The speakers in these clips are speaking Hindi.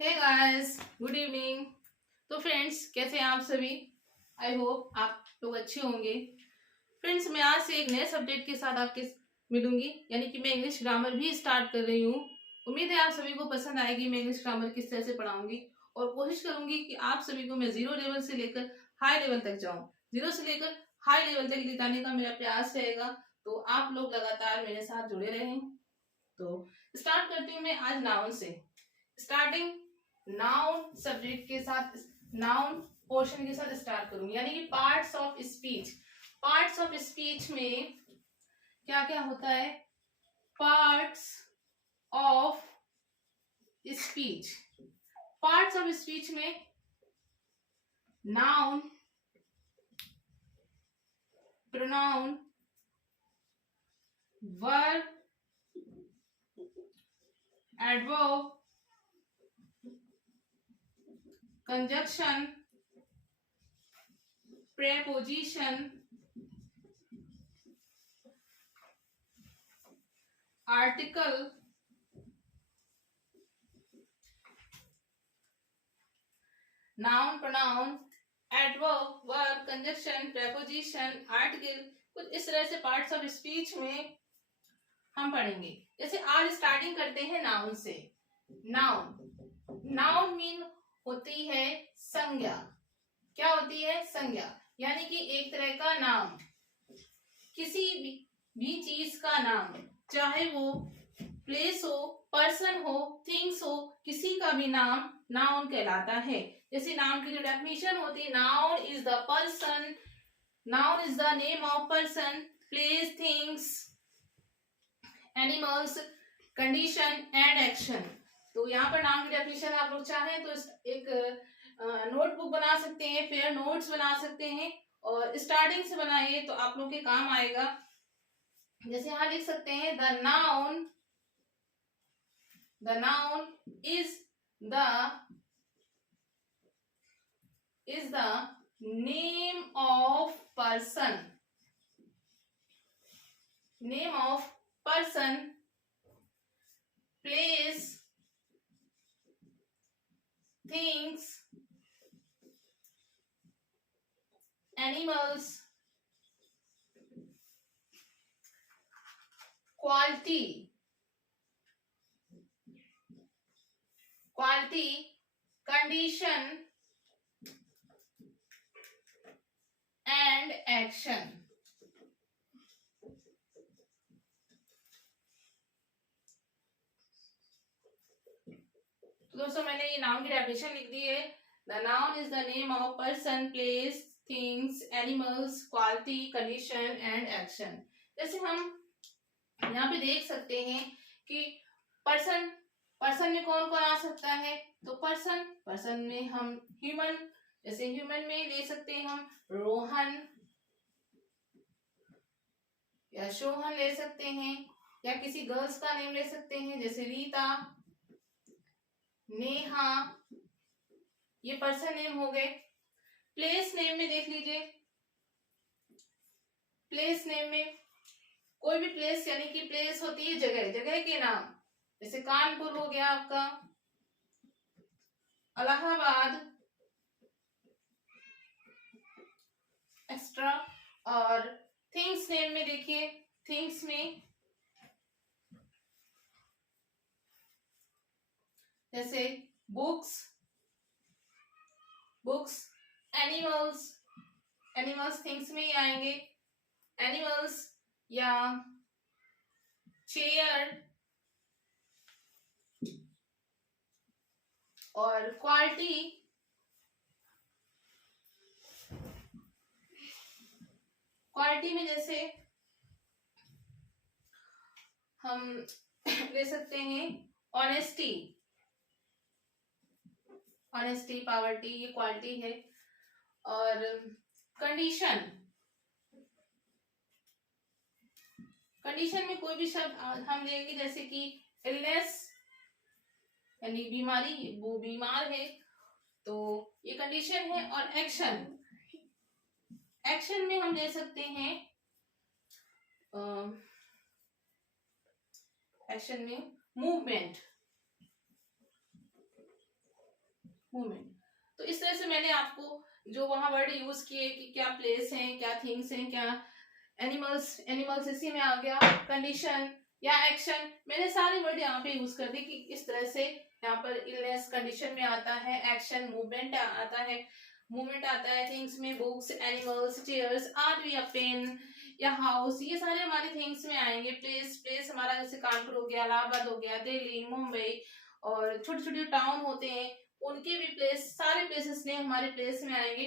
हे गाइस, गुड इवनिंग। तो फ्रेंड्स, कैसे हैं आप सभी? आई होप आप लोग अच्छे होंगे। फ्रेंड्स, मैं आज से एक नए सब्जेक्ट के साथ आपके मिलूंगी, यानी कि मैं इंग्लिश ग्रामर भी स्टार्ट कर रही हूँ। उम्मीद है आप सभी को पसंद आएगी। मैं इंग्लिश ग्रामर किस तरह से पढ़ाऊंगी और कोशिश करूंगी कि आप सभी को मैं जीरो लेवल से लेकर हाई लेवल तक जाऊं। जीरो से लेकर हाई लेवल तक ले जाने का मेरा प्रयास रहेगा। तो आप लोग लगातार मेरे साथ जुड़े रहें। तो स्टार्ट करती हूँ मैं आज नाउन से। स्टार्टिंग नाउन सब्जेक्ट के साथ, नाउन पोर्शन के साथ स्टार्ट करूंगी, यानी कि parts of speech. Parts of speech में क्या क्या होता है? Parts of speech. Parts of speech में noun, pronoun, verb, adverb, conjunction, preposition, article, noun, pronoun, adverb, verb, conjunction, preposition, article, कुछ इस तरह से पार्ट्स ऑफ स्पीच में हम पढ़ेंगे। जैसे आज स्टार्टिंग करते हैं नाउन से। नाउन, नाउन मीन होती है संज्ञा। क्या होती है? संज्ञा, यानी कि एक तरह का नाम, किसी भी चीज का नाम, चाहे वो प्लेस हो, पर्सन हो, थिंग्स हो, किसी का भी नाम नाउन कहलाता है। जैसे नाउन की जो डेफिनेशन होती है, noun is the person, noun is the name of person, place, things, animals, condition and action. तो यहाँ पर नाउन की डेफिनेशन आप लोग चाहें तो एक नोटबुक बना सकते हैं, फिर नोट्स बना सकते हैं और स्टार्टिंग से बनाइए तो आप लोग के काम आएगा। जैसे यहाँ लिख सकते हैं the noun is the name of person, name of person, place, things, animals, quality, condition and action. तो दोस्तों, मैंने ये नाउन की डेफिनेशन लिख दी है। The noun is the name of person, place, things, animals, quality, condition and action. जैसे हम यहाँ पे देख सकते हैं कि पर्सन में कौन कौन आ सकता है? तो पर्सन में हम ह्यूमन, जैसे ह्यूमन में ले सकते हैं हम रोहन या शोहन ले सकते हैं, या किसी गर्ल्स का नेम ले सकते हैं जैसे रीता, नेहा, ये पर्सन नेम हो गए। प्लेस नेम में देख लीजिए, प्लेस नेम में कोई भी प्लेस, यानी कि प्लेस होती है जगह, जगह के नाम, जैसे कानपुर हो गया आपका, इलाहाबाद, एक्स्ट्रा। और थिंग्स नेम में देखिए, थिंग्स में जैसे बुक्स, एनिमल्स थिंग्स में ही आएंगे, एनिमल्स या चेयर। और क्वालिटी में जैसे हम ले सकते हैं ऑनेस्टी, पावर्टी, ये क्वालिटी है। और कंडीशन में कोई भी शब्द हम लेंगे, जैसे कि इलनेस, यानी बीमारी, वो बीमार है, तो ये कंडीशन है। और एक्शन में हम ले सकते हैं, एक्शन में मूवमेंट, मूवमेंट। तो इस तरह से मैंने आपको जो वहां वर्ड यूज किए कि क्या प्लेस है, क्या थिंग्स हैं, क्या एनिमल्स इसी में आ गया, कंडीशन या एक्शन, मैंने सारे वर्ड यहाँ पे यूज कर दी कि इस तरह से यहाँ पर इलनेस कंडीशन में आता है, एक्शन मूवमेंट आता है, मूवमेंट आता है थिंग्स में, बुक्स, एनिमल्स, चेयर्स, आर्ट या पेन या हाउस, ये सारे हमारे थिंग्स में आएंगे। प्लेस हमारा जैसे कानपुर हो गया, इलाहाबाद हो गया, दिल्ली, मुंबई, और छोटे छोटे टाउन होते हैं उनके भी प्लेस, सारे प्लेसेस ने हमारे प्लेस में आएंगे।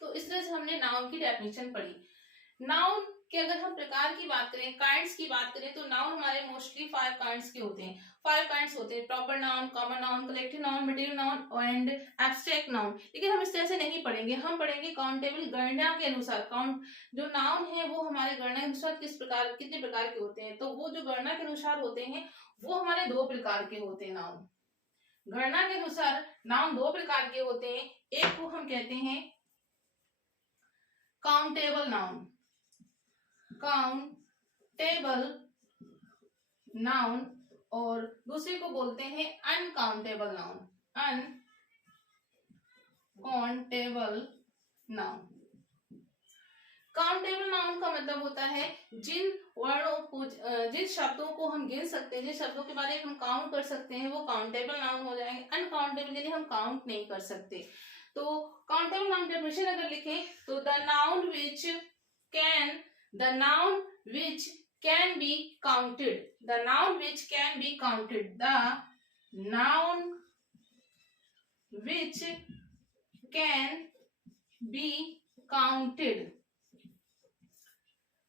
तो इस तरह से हमने नाउन की डेफिनेशन पढ़ी। नाउन के अगर हम प्रकार की बात करें, काइंड्स की बात करें, तो नाउन हमारे मोस्टली 5 काइंड्स के होते हैं। 5 काइंड्स होते हैं, proper noun, common noun, collective noun, material noun and abstract noun. लेकिन हम इस तरह से नहीं पढ़ेंगे, हम पढ़ेंगे काउंटेबल, गणना के अनुसार। काउंट जो नाउन है वो हमारे गणना के अनुसार कितने प्रकार के होते हैं, तो वो जो गणना के अनुसार होते हैं वो हमारे 2 प्रकार के होते हैं। नाउन गणना के अनुसार नाउन 2 प्रकार के होते हैं। एक को हम कहते हैं काउंटेबल नाउन, काउंटेबल नाउन, और दूसरे को बोलते हैं uncountable noun, uncountable noun. Countable noun का मतलब होता है जिन वर्णों को, जिन शब्दों को हम गिन सकते हैं, जिन शब्दों के बारे में हम काउंट कर सकते हैं, वो काउंटेबल नाउन हो जाएंगे। अनकाउंटेबल यानी हम काउंट नहीं कर सकते। तो काउंटेबल नाउन डेफिनेशन अगर लिखें तो the noun which can be counted, the noun which can be counted, the noun which can be counted.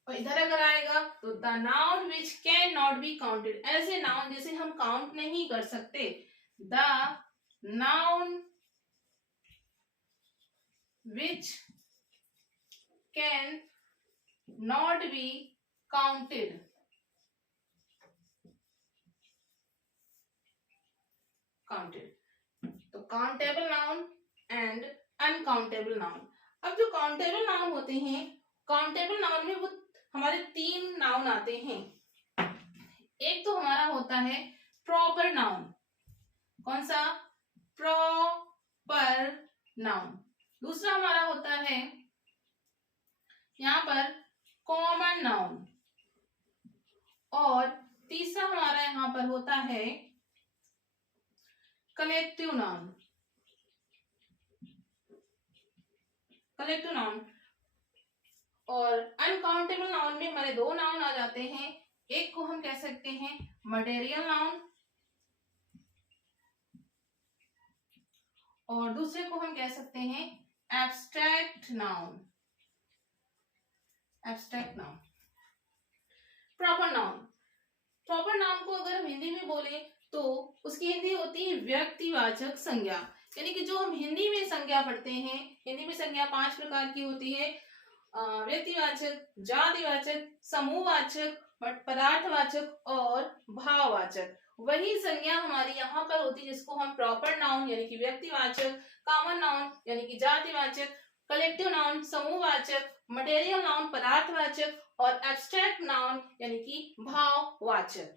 और इधर अगर आएगा तो the noun which can not be counted, ऐसे नाउन जिसे हम काउंट नहीं कर सकते। The noun which can not be counted. तो countable noun and uncountable noun. अब जो काउंटेबल नाउन होते हैं, काउंटेबल नाउन में वो हमारे 3 नाउन आते हैं। एक तो हमारा होता है प्रॉपर नाउन, कौन सा? Proper noun. दूसरा हमारा होता है यहाँ पर कॉमन नाउन, और तीसरा हमारा यहाँ पर होता है कलेक्टिव नाउन, कलेक्टिव नाउन। और अनकाउंटेबल नाउन में हमारे 2 नाउन आ जाते हैं। एक को हम कह सकते हैं मटेरियल नाउन, और दूसरे को हम कह सकते हैं abstract noun, abstract noun. Proper noun, proper noun को अगर हम हिंदी में बोले तो उसकी हिंदी होती है व्यक्तिवाचक संज्ञा। यानी कि जो हम हिंदी में संज्ञा पढ़ते हैं, हिंदी में संज्ञा 5 प्रकार की होती है, व्यक्तिवाचक, जातिवाचक, समूहवाचक, पदार्थवाचक और भाववाचक। वही संज्ञा हमारी यहाँ पर होती है जिसको हम प्रॉपर नाउन यानी कि व्यक्तिवाचक, कॉमन नाउन यानी कि जातिवाचक, कलेक्टिव नाउन समूहवाचक, मटेरियल नाउन पदार्थवाचक, और एब्स्ट्रैक्ट नाउन यानी कि भाववाचक।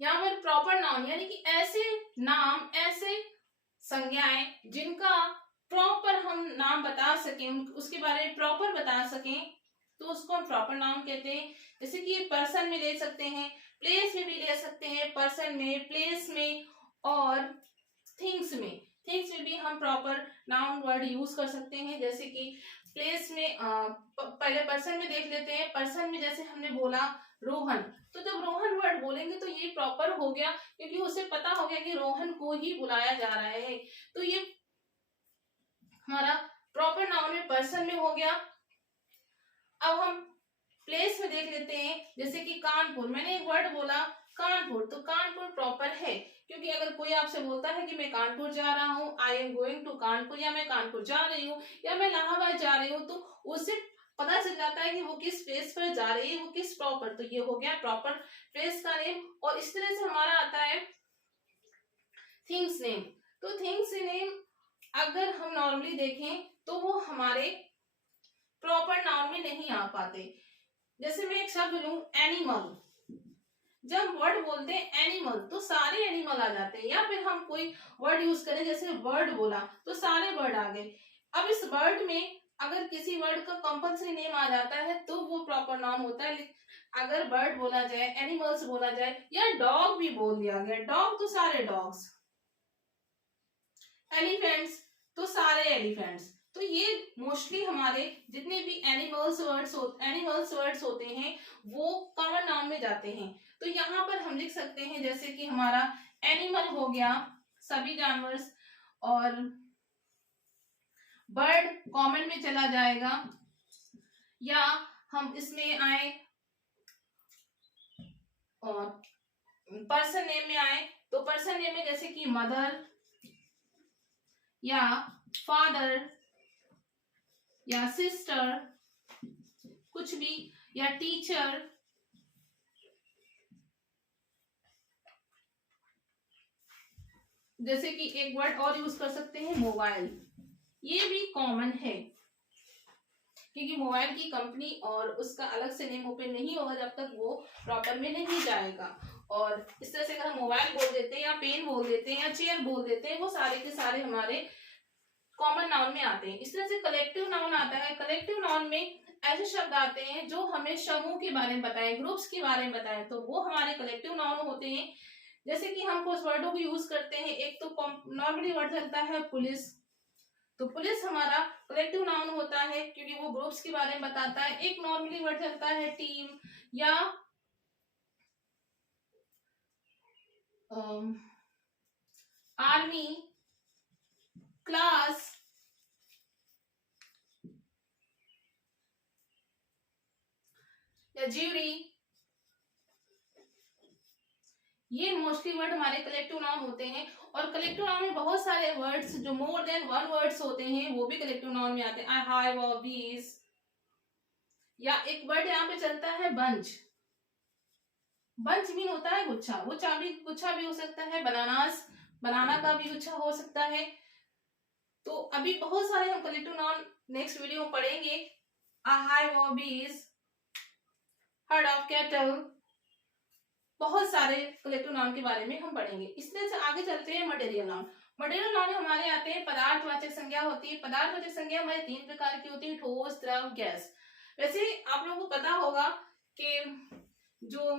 यहाँ पर प्रॉपर नाउन यानी कि ऐसे नाम, ऐसे संज्ञाएं जिनका प्रॉपर हम नाम बता सकें, उसके बारे में प्रॉपर बता सकें, तो उसको हम प्रॉपर नाउन कहते हैं। जैसे कि पर्सन में ले सकते हैं, प्लेस में भी ले सकते हैं, पर्सन में, प्लेस में और थिंग्स में। थिंग्स में भी हम प्रॉपर नाउन वर्ड यूज कर सकते हैं। जैसे कि प्लेस में पहले पर्सन में देख लेते हैं। पर्सन में जैसे हमने बोला रोहन, तो जब रोहन वर्ड बोलेंगे तो ये प्रॉपर हो गया, क्योंकि उसे पता हो गया कि रोहन को ही बुलाया जा रहा है। तो ये हमारा प्रॉपर नाउन में पर्सन में हो गया। अब हम प्लेस में देख लेते हैं। जैसे कि कानपुर, मैंने एक वर्ड बोला कानपुर, तो कानपुर प्रॉपर है, क्योंकि अगर कोई आपसे बोलता है कि मैं कानपुर जा रहा हूँ, I am going to Kanpur, या मैं कानपुर जा रही हूँ, या मैं इलाहाबाद जा रही हूँ, तो उससे पता चल जाता है कि वो किस प्लेस पर जा रही है, वो किस प्रॉपर। तो ये हो गया प्रॉपर प्लेस का नेम। और इस तरह से हमारा आता है थिंग्स नेम। तो थिंग्स नेम अगर हम नॉर्मली देखें तो वो हमारे प्रॉपर नाउन में नहीं आ पाते। जैसे मैं एक शब्द लूं एनिमल, जब वर्ड बोलते हैं एनिमल तो सारे एनिमल आ जाते हैं, या फिर हम कोई वर्ड यूज करें जैसे बर्ड बोला तो सारे बर्ड आ गए। अब इस वर्ड में अगर किसी वर्ड का कंपल्सरी नेम आ जाता है तो वो प्रॉपर नाउन होता है। अगर बर्ड बोला जाए, एनिमल्स बोला जाए, या डॉग भी बोल दिया गया, डॉग तो सारे डॉग्स, एलिफेंट्स तो सारे एलिफेंट्स। तो ये मोस्टली हमारे जितने भी एनिमल्स वर्ड्स होते हैं वो कॉमन नाउन में जाते हैं। तो यहाँ पर हम लिख सकते हैं जैसे कि हमारा एनिमल हो गया सभी जानवर, और बर्ड कॉमन में चला जाएगा, या हम इसमें आए और पर्सन नेम में आए तो पर्सन नेम में जैसे कि मदर या फादर या सिस्टर कुछ भी, या टीचर, जैसे कि एक वर्ड और यूज कर सकते हैं मोबाइल, ये भी कॉमन है क्योंकि मोबाइल की कंपनी और उसका अलग से नेम ओपन नहीं होगा जब तक वो प्रॉपर में नहीं जाएगा। और इस तरह से अगर हम मोबाइल बोल देते हैं या पेन बोल देते हैं या चेयर बोल देते हैं वो सारे के सारे हमारे कॉमन नाउन में आते हैं। इस तरह से कलेक्टिव नाउन आता है। कलेक्टिव नाउन में ऐसे शब्द आते हैं जो हमें समूह के बारे में बताएं, ग्रुप्स के बारे में बताएं, तो वो हमारे कलेक्टिव नाउन होते हैं। जैसे कि हम कुछ वर्डों को यूज करते हैं, एक तो नॉर्मली वर्ड चलता है पुलिस, तो पुलिस हमारा कलेक्टिव नाउन होता है क्योंकि वो ग्रुप्स के बारे में बताता है। एक नॉर्मली वर्ड चलता है टीम या आर्मी, क्लास, या ज्यूरी, ये मोस्टली वर्ड हमारे कलेक्टिव नाउन होते हैं। और कलेक्टिव नाउन में बहुत सारे वर्ड्स जो मोर देन वन वर्ड्स होते हैं वो भी कलेक्टिव नाउन में आते हैं। आई हैव अ बीज, या एक वर्ड यहाँ पे चलता है बंच। बंच मीन होता है गुच्छा, गुच्छा भी हो सकता है, बनानास, बनाना का भी गुच्छा हो सकता है। तो अभी बहुत सारे हम कलेक्टिव नाउन नेक्स्ट वीडियो में पढ़ेंगे। आई हैव अ बीज, हर्ड ऑफ कैटल, बहुत सारे कलेक्टिव नाउन के बारे में हम पढ़ेंगे। इस तरह से आगे चलते हैं मटेरियल नाउन। मटेरियल नाउन हमारे आते हैं पदार्थवाचक संज्ञा होती है। पदार्थवाचक संज्ञा हमारे 3 प्रकार की होती है, ठोस, द्रव, गैस। वैसे आप लोगों को पता होगा कि जो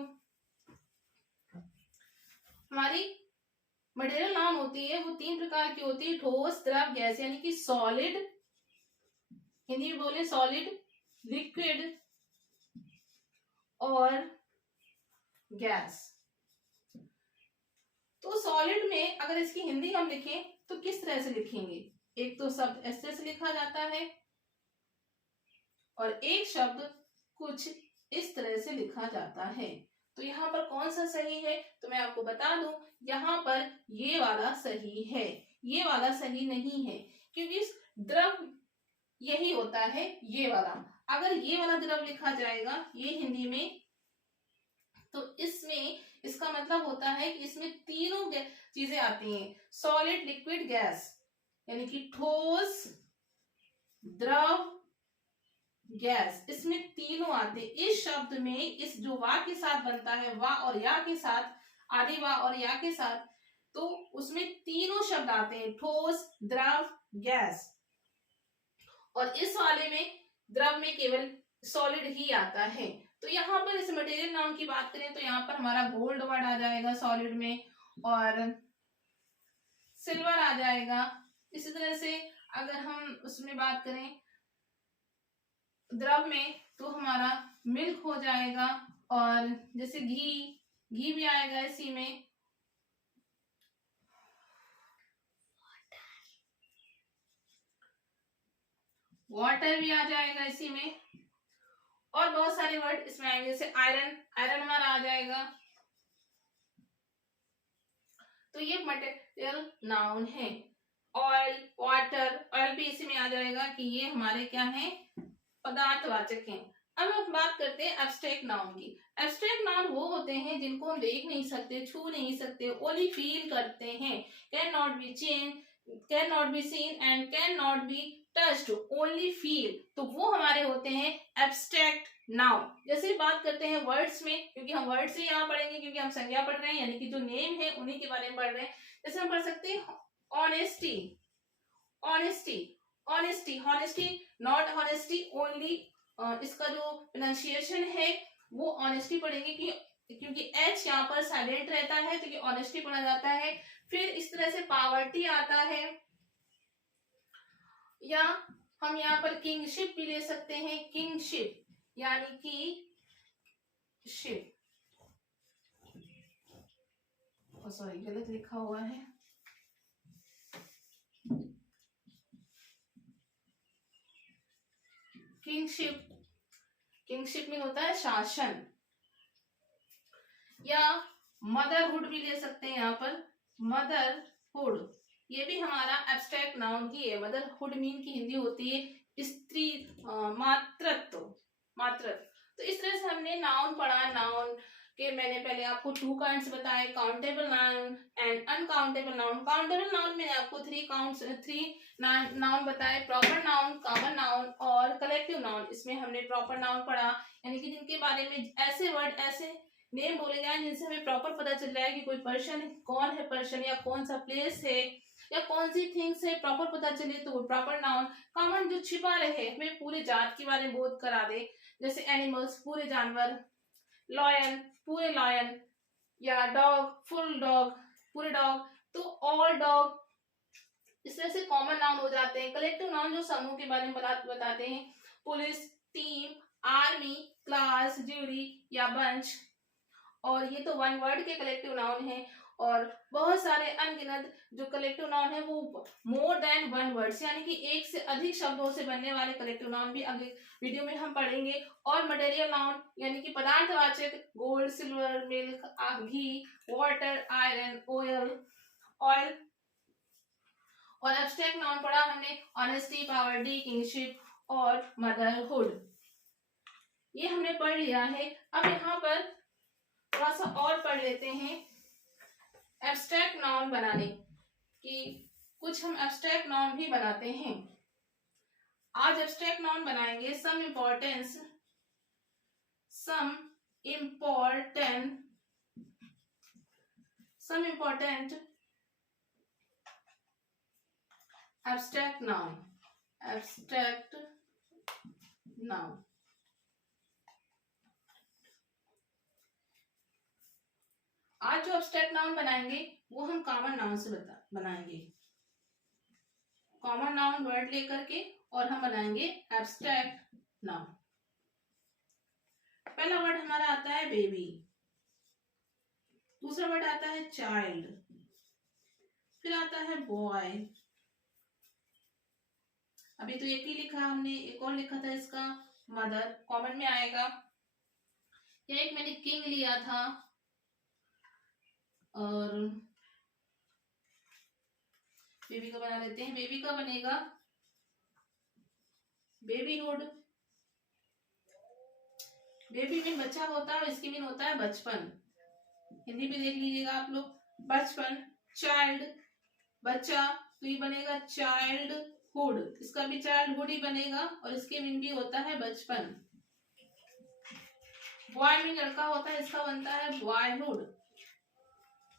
हमारी मटेरियल नाउन होती है वो 3 प्रकार की होती है, ठोस, द्रव, गैस। यानी कि सॉलिड, हिंदी में बोले सॉलिड, लिक्विड और गैस। तो सॉलिड में अगर इसकी हिंदी हम लिखें तो किस तरह से लिखेंगे? एक तो शब्द ऐसे से लिखा जाता है और एक शब्द कुछ इस तरह से लिखा जाता है। तो यहाँ पर कौन सा सही है? तो मैं आपको बता दूं, यहाँ पर ये वाला सही है, ये वाला सही नहीं है, क्योंकि द्रव यही होता है ये वाला। अगर ये वाला द्रव लिखा जाएगा ये हिंदी में, तो इसमें इसका मतलब होता है कि इसमें तीनों चीजें आती हैं, सॉलिड, लिक्विड, गैस, यानी कि ठोस, द्रव, गैस, इसमें तीनों आते। इस शब्द में इस जो वा के साथ बनता है, वा और या के साथ, आदि वा और या के साथ, तो उसमें तीनों शब्द आते हैं, ठोस, द्रव, गैस। और इस वाले में द्रव में केवल सॉलिड ही आता है। तो यहाँ पर इस मटेरियल नाउन की बात करें तो यहाँ पर हमारा गोल्ड वर्ड आ जाएगा सॉलिड में, और सिल्वर आ जाएगा। इसी तरह से अगर हम उसमें बात करें द्रव में तो हमारा मिल्क हो जाएगा, और जैसे घी भी आएगा इसी में, वाटर भी आ जाएगा इसी में, और बहुत सारे वर्ड इसमें आएंगे, जैसे आयरन हमारा आ जाएगा। तो ये मटेरियल नाउन है। ऑयल, वाटर, ऑयल भी इसी में आ जाएगा कि ये हमारे क्या हैं, पदार्थवाचक हैं। अब हम बात करते हैं एब्स्ट्रैक्ट नाउन की। एब्स्ट्रैक्ट नाउन वो होते हैं जिनको हम देख नहीं सकते, छू नहीं सकते, ओनली फील करते हैं। Can not B change, can not be seen and can not be touched, only feel. तो वो हमारे होते हैं एब्स्ट्रैक्ट नाउन। जैसे बात करते हैं वर्ड्स में, क्योंकि हम वर्ड से यहाँ पढ़ेंगे, क्योंकि हम संज्ञा पढ़ रहे हैं, यानी कि जो नेम है उन्हीं के बारे में पढ़ रहे हैं। जैसे हम पढ़ सकते हैं honesty, honesty, honesty, honesty, not honesty only. इसका जो प्रोनाउंसिएशन है वो ऑनेस्टी पढ़ेंगे, क्योंकि एच यहाँ पर साइलेंट रहता है, तो ये ऑनेस्टी पढ़ा जाता है। फिर इस तरह से पावर्टी आता है, या हम यहाँ पर किंगशिप भी ले सकते हैं, किंगशिप यानी कि शिप, सॉरी गलत लिखा हुआ है, किंगशिप, किंगशिप में होता है शासन। या मदरहुड भी ले सकते हैं यहाँ पर, मदरहुड, ये भी हमारा एब्स्ट्रैक्ट नाउन ही है। मदरहुड मीन की हिंदी होती है स्त्री, मातृत्व, मातृत्व। तो इस तरह से हमने नाउन पढ़ा। नाउन के मैंने पहले आपको 2 काइंड्स बताए, countable noun and uncountable noun. Countable noun में आपको 3 नाउन बताए, प्रॉपर नाउन, कॉमन नाउन और कलेक्टिव नाउन। इसमें हमने प्रॉपर नाउन पढ़ा, यानी कि जिनके बारे में ऐसे वर्ड, ऐसे नेम बोले जाए जिनसे हमें प्रॉपर पता चल जाए कि कोई पर्सन कौन है, पर्सन या कौन सा प्लेस है या कौन सी थिंग्स है, प्रॉपर पता चले तो वो प्रॉपर नाउन। कॉमन जो छिपा रहे, हमें पूरे जात के बारे में बोध करा दे, जैसे एनिमल्स पूरे जानवर, लॉयन पूरे लॉयन, या डॉग फुल डॉग पूरे डॉग, तो ऑल डॉग। इस तरह से कॉमन नाउन हो जाते हैं। कलेक्टिव नाउन जो समूह के बारे में बताते हैं, police, team, army, class, jury या बंच। और ये तो 1 वर्ड के कलेक्टिव नाउन है, और बहुत सारे अनगिनत जो कलेक्टिव नाउन है वो मोर देन 1 वर्ड्स, यानी कि एक से अधिक शब्दों से बनने वाले कलेक्टिव नाउन भी अगले वीडियो में हम पढ़ेंगे। और मटेरियल नाउन यानी कि पदार्थवाचक, गोल्ड, सिल्वर, मिल्क, घी, वाटर, आयरन, ऑयल, ऑयल। और एब्स्ट्रैक्ट नाउन पढ़ा हमने, ऑनेस्टी, पावर्टी, किंगशिप और मदरहुड। ये हमने पढ़ लिया है। अब यहाँ पर थोड़ा सा और पढ़ लेते हैं एब्स्ट्रैक्ट नाउन बनाने की। कुछ हम एब्स्ट्रैक्ट नाउन भी बनाते हैं। आज एब्स्ट्रैक्ट नाउन बनाएंगे some important abstract noun, abstract noun. आज जो एब्स्ट्रैक्ट नाउन बनाएंगे वो हम कॉमन नाउन से बनाएंगे। कॉमन नाउन वर्ड लेकर के और हम बनाएंगे एब्स्ट्रैक्ट नाउन। पहला वर्ड हमारा आता है बेबी, दूसरा वर्ड आता है चाइल्ड, फिर आता है बॉय। अभी तो एक ही लिखा हमने, एक और लिखा था इसका मदर, कॉमन में आएगा। या एक मैंने किंग लिया था, और बेबी का बना लेते हैं। बेबी का बनेगा बेबीहुड। बेबी मीन बच्चा होता है, इसकी मीन होता है बचपन। हिंदी भी देख लीजिएगा आप लोग, बचपन। चाइल्ड बच्चा, तो ये बनेगा चाइल्डहुड, इसका भी चाइल्डहुड ही बनेगा, और इसके मीन भी होता है बचपन। बॉय मीन लड़का होता है, इसका बनता है बॉयहुड,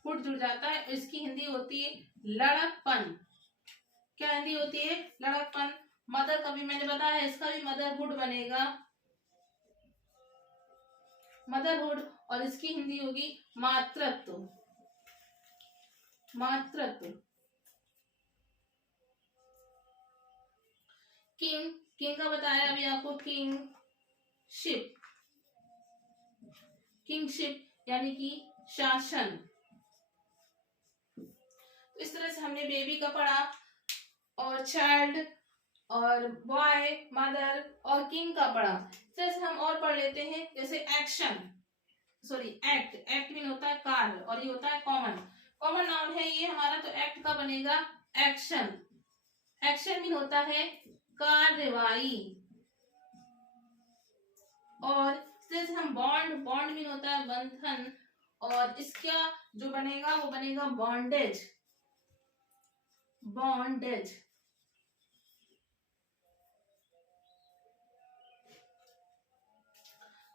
हुड जुड़ जाता है, इसकी हिंदी होती है लड़कपन। क्या हिंदी होती है? लड़कपन। मदर का भी मैंने बताया, इसका भी मदरहुड बनेगा, मदरहुड, और इसकी हिंदी होगी मातृत्व, मातृत्व। किंग, किंग का बताया अभी आपको, किंगशिप, किंगशिप यानी कि शासन। तो इस तरह से हमने बेबी का पढ़ा, और चाइल्ड, और बॉय, मदर, और किंग का पढ़ा। इस तरह से हम और पढ़ लेते हैं, जैसे action, sorry act, act mean होता है कार्य, और ये होता है कॉमन, कॉमन नाउन है ये हमारा, तो एक्ट का बनेगा एक्शन। एक्शन मीन होता है कार्यवाही। और इस तरह से हम बॉन्ड, बॉन्ड मीन होता है बंधन, और इसका जो बनेगा वो बनेगा बॉन्डेज, बॉन्डेज।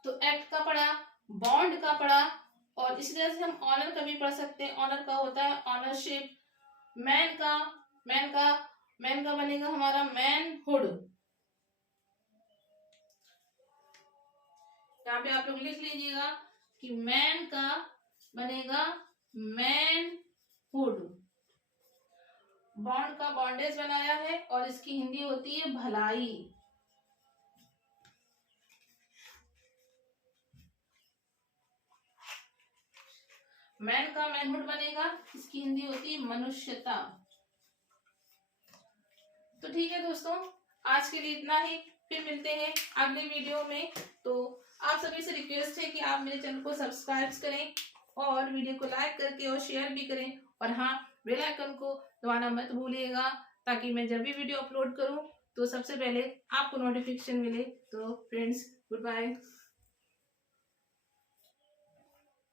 तो एक्ट का पढ़ा, बॉन्ड का पढ़ा, और इसी तरह से हम ऑनर का भी पढ़ सकते हैं। ऑनर का होता है ऑनरशिप। मैन का मैन का मैन का बनेगा हमारा मैनहुड। यहाँ पे आप लोग लिख लीजिएगा कि मैन का बनेगा मैनहुड। बॉन्ड का बॉन्डेज बनाया है और इसकी हिंदी होती है भलाई। मैन का मैनहुड बनेगा, इसकी हिंदी होती है मनुष्यता। तो ठीक है दोस्तों, आज के लिए इतना ही। फिर मिलते हैं अगले वीडियो में। तो आप सभी से रिक्वेस्ट है कि आप मेरे चैनल को सब्सक्राइब करें और वीडियो को लाइक करके और शेयर भी करें, और हाँ, बेल आइकन को दबाना मत भूलिएगा, ताकि मैं जब भी वीडियो अपलोड करूं तो सबसे पहले आपको नोटिफिकेशन मिले। तो फ्रेंड्स, गुड बाय।